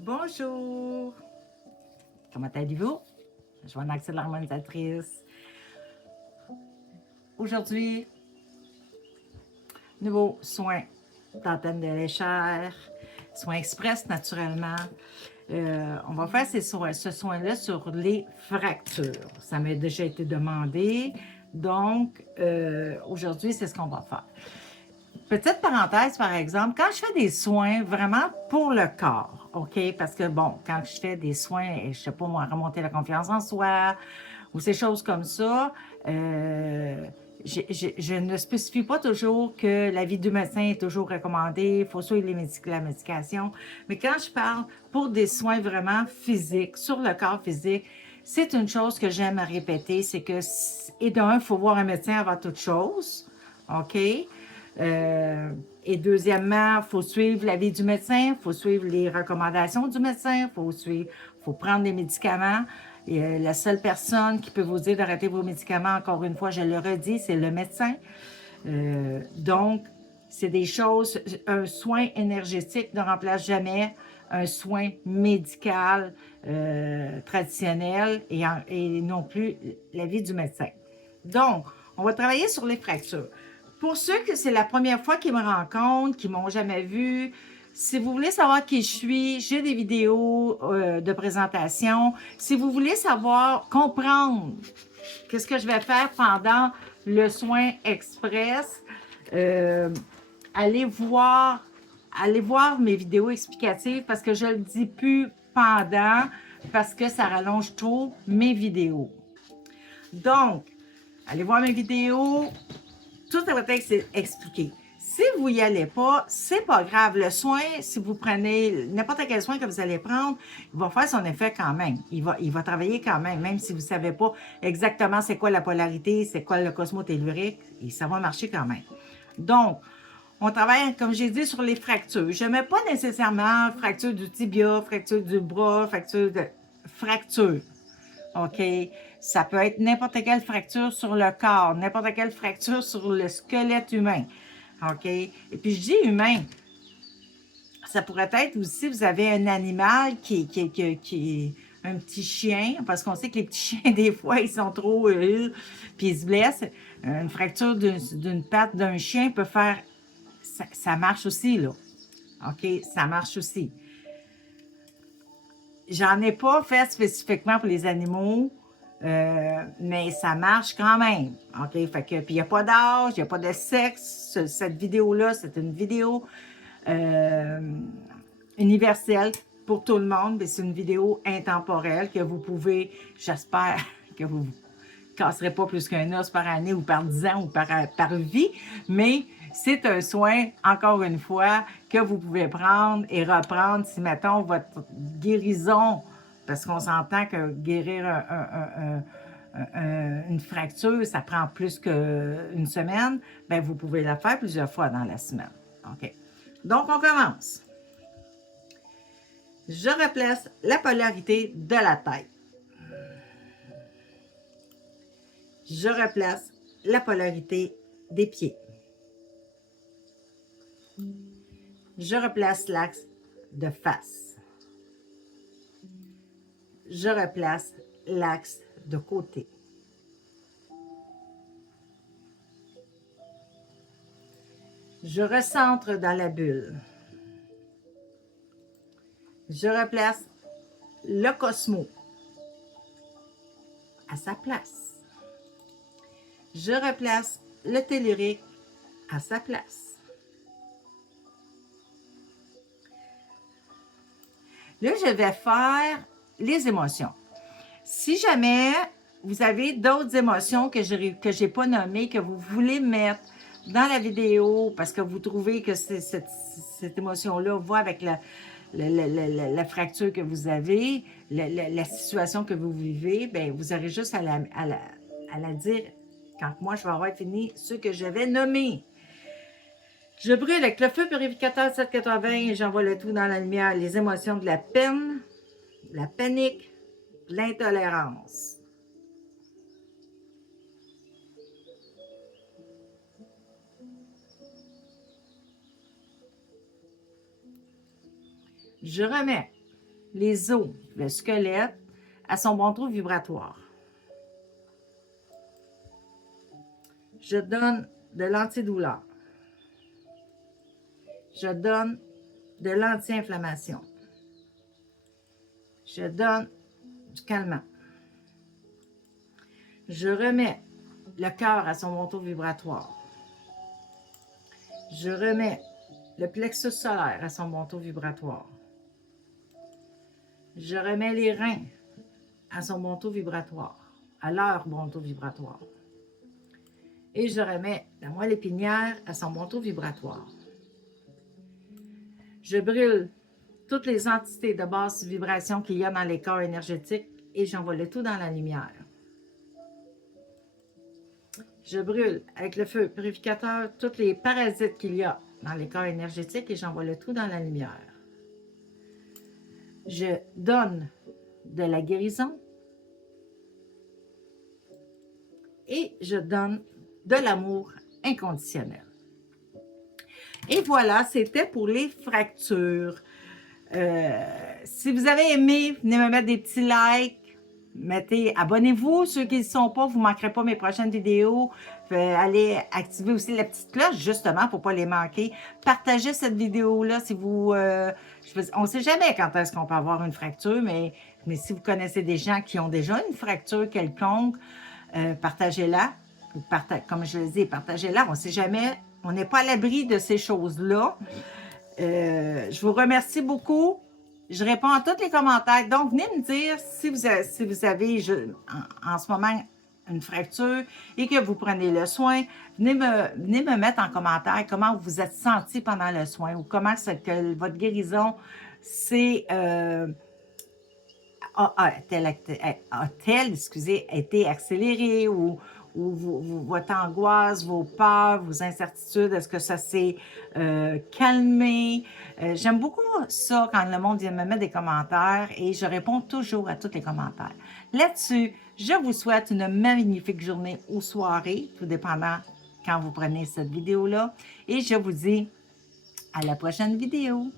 Bonjour! Comment allez-vous? Je suis Anaxi, l'harmonisatrice. Aujourd'hui, nouveau soin d'antenne de léchère, soin express naturellement. On va faire ce soin-là sur les fractures. Ça m'a déjà été demandé, donc aujourd'hui, c'est ce qu'on va faire. Petite parenthèse, par exemple, quand je fais des soins vraiment pour le corps, OK? Parce que, bon, quand je fais des soins, je sais pas moi, remonter la confiance en soi ou ces choses comme ça, je ne spécifie pas toujours que l'avis du médecin est toujours recommandé, il faut suivre la médication. Mais quand je parle pour des soins vraiment physiques, sur le corps physique, c'est une chose que j'aime à répéter, c'est que, et d'un, il faut voir un médecin avant toute chose, OK? Et deuxièmement, il faut suivre l'avis du médecin, il faut suivre les recommandations du médecin, faut prendre des médicaments. Et, la seule personne qui peut vous dire d'arrêter vos médicaments, encore une fois, je le redis, c'est le médecin. Donc, c'est des choses, un soin énergétique ne remplace jamais un soin médical traditionnel et non plus l'avis du médecin. Donc, on va travailler sur les fractures. Pour ceux que c'est la première fois qu'ils me rencontrent, qui ne m'ont jamais vu, si vous voulez savoir qui je suis, j'ai des vidéos de présentation. Si vous voulez savoir, comprendre qu'est-ce que je vais faire pendant le soin express, euh, allez voir mes vidéos explicatives parce que je ne le dis plus pendant parce que ça rallonge trop mes vidéos. Donc, allez voir mes vidéos, tout va être expliqué. Si vous n'y allez pas, c'est pas grave. Le soin, si vous prenez n'importe quel soin que vous allez prendre, il va faire son effet quand même. Il va travailler quand même si vous ne savez pas exactement c'est quoi la polarité, c'est quoi le cosmotellurique, et ça va marcher quand même. Donc, on travaille, comme j'ai dit, sur les fractures. Je ne mets pas nécessairement fracture du tibia, fracture du bras, fracture. OK? Ça peut être n'importe quelle fracture sur le corps, n'importe quelle fracture sur le squelette humain. OK? Et puis, je dis humain. Ça pourrait être aussi, vous avez un animal qui est un petit chien, parce qu'on sait que les petits chiens, des fois, ils sont trop puis ils se blessent. Une fracture d'une patte d'un chien peut faire... Ça marche aussi, là. OK? Ça marche aussi. J'en ai pas fait spécifiquement pour les animaux, mais ça marche quand même. OK? Fait que, puis il n'y a pas d'âge, il n'y a pas de sexe. Cette vidéo-là, c'est une vidéo universelle pour tout le monde, mais c'est une vidéo intemporelle que vous pouvez, j'espère que vous ne casserez pas plus qu'un os par année ou par 10 ans ou par vie, mais c'est un soin, encore une fois, que vous pouvez prendre et reprendre si, mettons, votre guérison, parce qu'on s'entend que guérir une fracture, ça prend plus qu'une semaine, bien, vous pouvez la faire plusieurs fois dans la semaine. OK? Donc, on commence. Je replace la polarité de la tête. Je replace la polarité des pieds. Je replace l'axe de face. Je replace l'axe de côté. Je recentre dans la bulle. Je replace le cosmo à sa place. Je replace le tellurique à sa place. Là, je vais faire les émotions. Si jamais vous avez d'autres émotions que je n'ai pas nommées, que vous voulez mettre dans la vidéo parce que vous trouvez que cette émotion-là va avec la fracture que vous avez, la situation que vous vivez, bien, vous aurez juste à la dire quand moi je vais avoir fini ce que je vais nommer. Je brûle avec le feu purificateur 780 et j'envoie le tout dans la lumière, les émotions de la peine, la panique, l'intolérance. Je remets les os, le squelette, à son bon trou vibratoire. Je donne de l'antidouleur. Je donne de l'anti-inflammation. Je donne du calmant. Je remets le cœur à son bon taux vibratoire. Je remets le plexus solaire à son bon taux vibratoire. Je remets les reins à son bon taux vibratoire, à leur bon taux vibratoire. Et je remets la moelle épinière à son bon taux vibratoire. Je brûle toutes les entités de basse vibration qu'il y a dans les corps énergétiques et j'envoie le tout dans la lumière. Je brûle avec le feu purificateur tous les parasites qu'il y a dans les corps énergétiques et j'envoie le tout dans la lumière. Je donne de la guérison et je donne de l'amour inconditionnel. Et voilà, c'était pour les fractures. Si vous avez aimé, venez me mettre des petits likes. Abonnez-vous, ceux qui ne le sont pas, vous ne manquerez pas mes prochaines vidéos. Allez activer aussi la petite cloche, justement, pour ne pas les manquer. Partagez cette vidéo-là si vous... on ne sait jamais quand est-ce qu'on peut avoir une fracture, mais si vous connaissez des gens qui ont déjà une fracture quelconque, partagez-la. Comme je le dis, partagez-la. On ne sait jamais, on n'est pas à l'abri de ces choses-là. Je vous remercie beaucoup. Je réponds à tous les commentaires. Donc, venez me dire si vous avez en ce moment une fracture et que vous prenez le soin. Venez me mettre en commentaire comment vous vous êtes senti pendant le soin ou comment que votre guérison a-t-elle été accélérée ou votre angoisse, vos peurs, vos incertitudes, est-ce que ça s'est calmé? J'aime beaucoup ça quand le monde vient me mettre des commentaires et je réponds toujours à tous les commentaires. Là-dessus, je vous souhaite une magnifique journée ou soirée, tout dépendant quand vous prenez cette vidéo-là. Et je vous dis à la prochaine vidéo.